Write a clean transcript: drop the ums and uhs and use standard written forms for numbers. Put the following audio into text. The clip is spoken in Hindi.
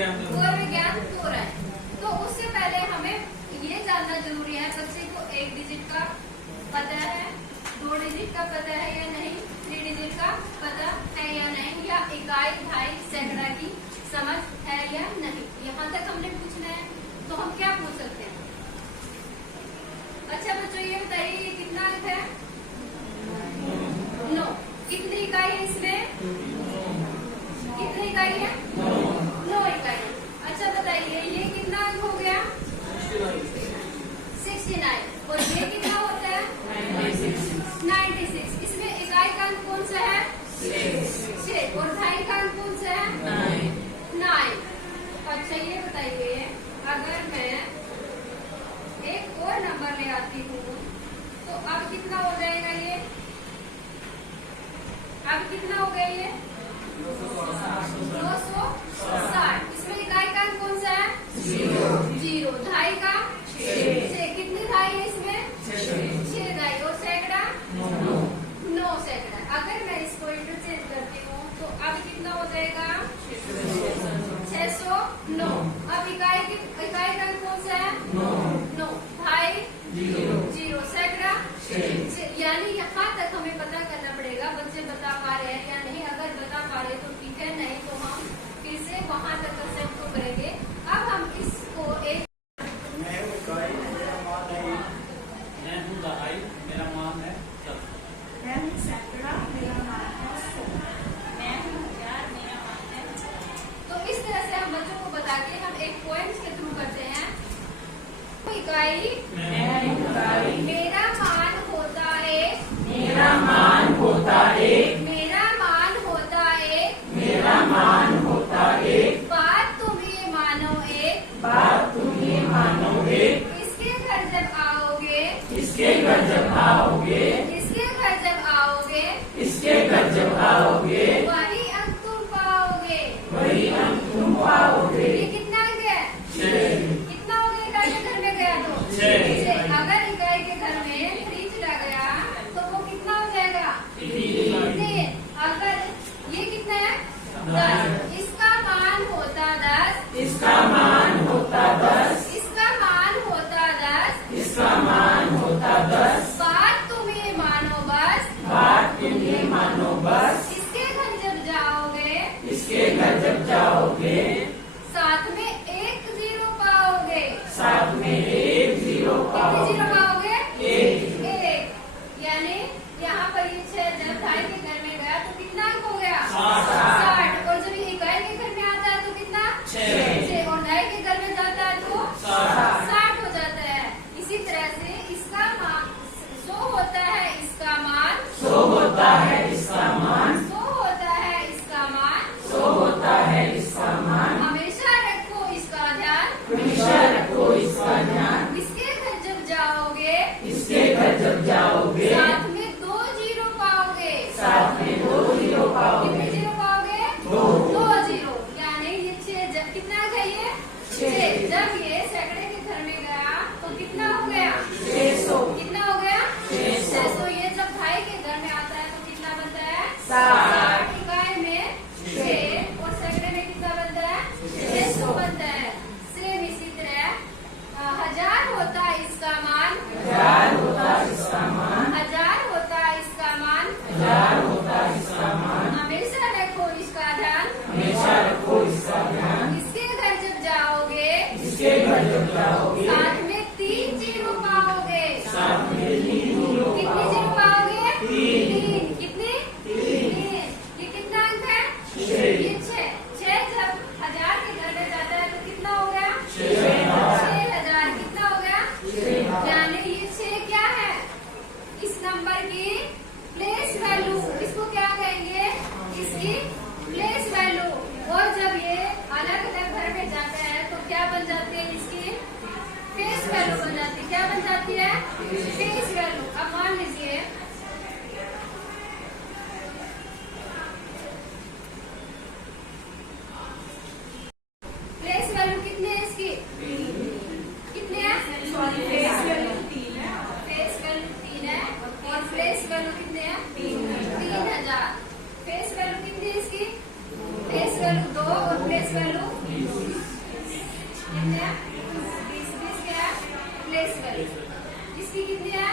विज्ञान हो रहा है। तो उससे पहले हमें ये जानना जरूरी है, बच्चे को एक डिजिट का पता है, 2 डिजिट का पता है या नहीं, 3 डिजिट का पता है या नहीं, या इकाई, दहाई, सैकड़ा की समझ है या नहीं। यहाँ तक हमने पूछना है। तो हम क्या पूछ सकते हैं? अच्छा बच्चों ये बताइए, ये कितना अंक है? 9। कितनी इकाई है इसमें? कितनी इकाई है? 9 इकाई। अच्छा बताइए ये कितना अंक हो गया? 69। और ये कितना होता है? 96। इसमें इकाई का अंक कौन सा है? 6। और दहाई का अंक कौन सा है? 9। अच्छा ये बताइए, अगर मैं एक और नंबर ले आती हूँ तो अब कितना हो जाएगा ये? अब कितना हो गया ये? 260। इसमें इकाई का अंक कौन सा है? 0। दहाई का 6। कितनी दहाई है इसमें? 6 दहाई। और सैकड़ा 9 सैकड़ा। अगर मैं इसको इंटरचेंज करती हूँ तो अब कितना हो जाएगा? 609। अब इकाई का अंक कौन सा है? 9। दहाई 0। सैकड़ा 6। यानी यहाँ तक हमें पता करना पड़ेगा बच्चे बता पा रहे हैं या नहीं। अगर बता पा रहे तो ठीक है, नहीं तो हम फिर से वहां तक कंसेप्ट को करेंगे। अब हम इसको एक मेरा मान है 10। मैं हूँ सैकड़ा, मेरा मान है 100। मैं हूँ 1000, मेरा मान है 50। तो इस तरह से हम बच्चों को बता के हम एक पोएम्स के थ्रू करते हैं। इकाई मेरा मान होता एक, मेरा मान होता एक, मेरा मान होता एक, मेरा मान होता एक, बात तुम ये मानो एक, बात तुम ये मानो एक, इसके घर जब आओगे, इसके घर जब आओगे, इसके घर जब आओगे, इसके घर जब आओगे, वही अंक तुम पाओगे। वही अंक तुम पाओगे। ये कितना अंक है? 6। कितना हो गया इकाई के घर में गया तो? 6। अगर इकाई के घर में 3 चला गया तो वो कितना हो जाएगा? 3। अगर ये कितना है? 10। इसका मान होता 10, इसका मान होता 10, इसका मान होता 10, इसका मान होता 10, बात तुम ये मानो बस, बात तुम ये मानो बस, इसके घर जब जाओगे, इसके घर जब जाओगे, साथ में 1 0 पाओगे। साथ में 1 0 कितने पाओगे। 0 पाओगे? 1। यानी यहाँ पर ये 6 जब दहाई के घर में गया तो कितना अंक हो गया? 60। और जब ये इकाई के घर में आता है तो कितना? 6। और दहाई के घर में जाता है तो 60 हो जाता है। इसी तरह से इसका मान 100 होता है, इसका मान 100 होता है, इसका मान 100 होता है, इसका मान 100 होता है, इसका मान हमेशा रखो इसका ध्यान, हमेशा रखो इसका ध्यान। इसके घर जब जाओगे, इसके घर जब जाओगे, साथ में 2 0 पाओगे। साथ में 2 0 पाओगे। कितने 0 पाओगे? 2 0। यानी ये 6 जब कितना है ये? 6। जब ये सैकड़े के घर में गया तो कितना हो गया? 600। कितना हो गया? 600। ये जब भाई के घर में आता है तो कितना बनता है? 60। इकाई में 6 और सैकड़े में कितना बनता है? 600 बनता है। सेम इसी तरह 1000 होता है इसका मान, 1000 होता इसका मान, 1000 होता इसका मान, 1000 होता इसका मान, हमेशा रखो इसका ध्यान, हमेशा रखो इसका ध्यान। इसके घर जब जाओगे, इसके घर जब जाओगे, साथ में 3 0 पाओगे। साथ में 3 0 कितने 0 पाओगे? 3। कितने? 3। ये कितना अंक है? 6। ये 6 जब 1000 के घर में जाता है तो कितना हो गया? 6000। कितना हो गया? 6000। यानी ये 6 क्या है? इस नंबर की प्लेस वैल्यू। इसको क्या कहेंगे? इसकी प्लेस वैल्यू। और जब ये अलग अलग घर में जाता है तो क्या बन जाती है? इसकी फेस वैल्यू बन जाती है। क्या बन जाती है? Face value. अब मान लीजिए प्लेस वैल्यू कितने है इसकी? कितने है? सॉरी, फेस वैल्यू 3 है। फेस वैल्यू 3 है और प्लेस वैल्यू कितने हैं? 3000। फेस वैल्यू कितनी है इसकी? फेस वैल्यू 2 और प्लेस वैल्यू कितने है 20 20 क्या है प्लेस वैल्यू इसकी कितनी है